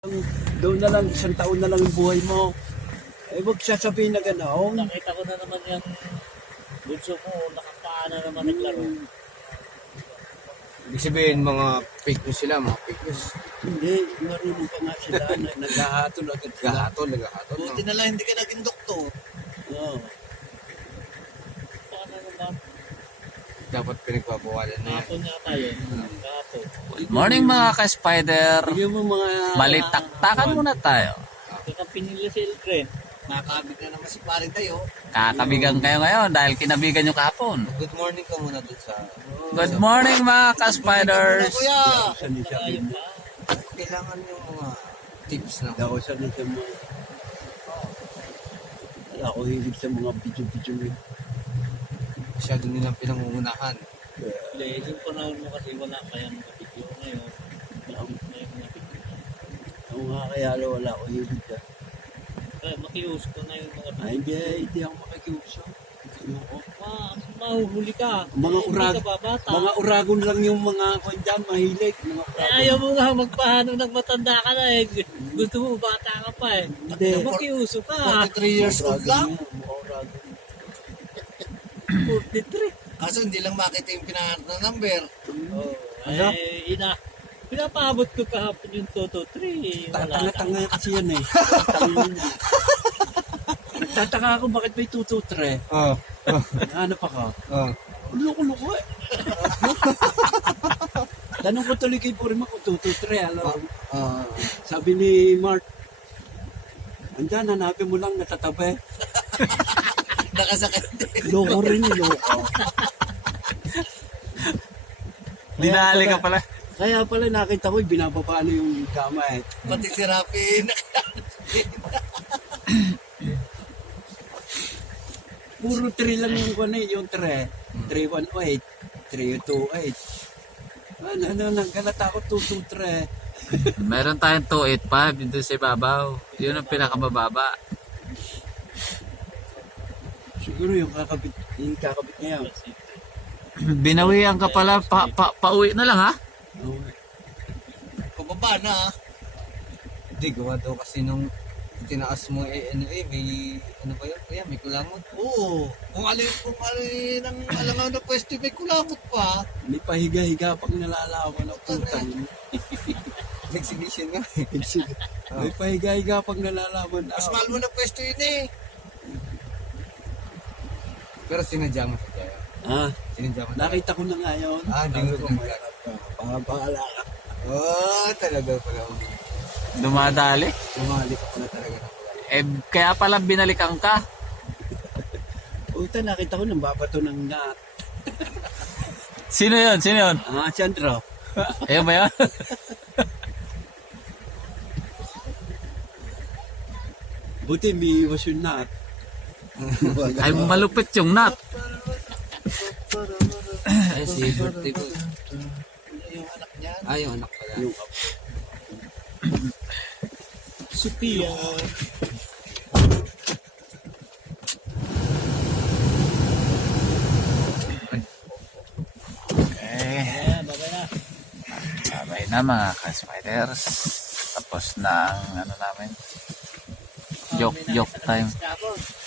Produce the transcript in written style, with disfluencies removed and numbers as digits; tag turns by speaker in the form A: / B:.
A: Doon na lang, isang taon na lang yung buhay mo. Eh, huwag sasabihin na gano'n.
B: Nakita ko na naman yung bunso mo, nakapaa na naman naglaro.
C: Ibig sabihin, mga fake news sila, mga fake news.
A: Hindi, marunong pa nga sila. Naghahatol agad sila.
C: Naghahatol.
D: Buti na lang hindi ka naging doktor.
A: Oo.
B: Paano naman?
C: Dapat pinagbabawalan na yan.
B: Kahapon nga tayo. Kahapon.
E: Good morning mga ka-spider.
A: Bigyan mo mga...
E: Balitaktakan muna tayo.
B: Ito kang pinili si Elgren.
D: Nakakabit na naman si pare tayo.
E: Kakabigan kayo ngayon dahil kinabigan nyo kahapon.
C: Good morning ka muna dun sa...
E: Good morning mga ka-spiders.
D: Kuya!
A: Saan niya sabi mo?
C: Kailangan yung mga tips na...
A: Daw saan niya sa mga... Wala ako hilig sa mga video-video eh.
C: Masyado nilang pinangungunahan.
B: Hindi, yung panahon mo kasi wala pa yung mga video ngayon. Wala pa yung mga video.
A: Ang nga kaya wala ako hilig sa...
B: Kaya makius ko na yung mga
A: Ay, hindi ako makikiuso. Ayoko.
B: Mahuhuli ka.
A: Mga
B: Eh,
A: urag,
B: hindi ka babata.
A: mga uragon lang yung mga kandyan, mahilig. Mga
B: Eh,
A: uragon.
B: ayaw mo nga magpahano ng matanda ka na eh. Gusto mo bata ka pa eh.
A: Hindi.
B: Makiuso ka.
D: 43 years old lang.
A: Mga uragon.
B: 43.
D: Kaso hindi lang makita yung pinahanap na number.
B: Oh,
A: Ano?
B: Pinapaabot ko kahapon yung Toto 3. Wala na.
A: Tanga-tanga kasi yan eh. Nagtataka ako bakit may tututre.
C: Oo.
A: Ano pa ka?
C: Oo.
A: Loko-loko eh. Tanong ko tuloy kay Purima kung tututre. Alam. Sabi ni Mark, andyan, hanapin mo lang natatabi.
D: Nakasakit din.
A: Loko rin eh, loko.
E: Dinali ka pala.
A: Kaya pala nakita ko, binababa na yung kama eh.
D: Pati si Rafi.
A: Puro 3 lang yung kwan eh, yung 3. 318, 328. Ano, nagkalata ko 223.
E: Meron tayong 285 dito sa ibabaw. Yun ang pinakamababa.
A: Siguro yung kakabit niya.
E: Binawian ka pala. Pauwi na lang ha?
D: Pababa na.
C: Hindi, gawa daw kasi nung tinaas mo may ano ba yun? Kuya, may kulangot.
D: Oo. Kung alin ang alangaw na pwesto, may kulamot pa.
A: May pahiga-higa pag nalalaman ng putang.
C: Exhibition nga eh.
A: May pahiga-higa pag nalalaman na.
D: Mas mahal mo na pwesto yun eh.
C: Pero sinadya mo siya.
A: Ah,
C: Sinadya mo.
A: nakita ko na nga yun.
C: Hindi mo tinanggal.
A: Pahala ka.
C: Talaga pala.
E: Dumadali.
A: Bumalik ka.
C: Wala talaga na.
E: Eh, kaya pala binalikan ka.
A: Puta, nakita ko nang babato ng nat.
E: Sino yun?
A: Ah, Sandro.
E: Ayun ba yun?
A: Buti may iwas yung nat.
E: Ay, malupit yung nut.
C: Ay, si birthday po.
D: Yung anak niya.
C: Yung anak pala.
A: Yung
B: Sophia.
E: Okay.
B: Ayan, babay na.
E: Babay na mga ka-spiders. Tapos na ang ano namin. Joke time.
B: Kahapon.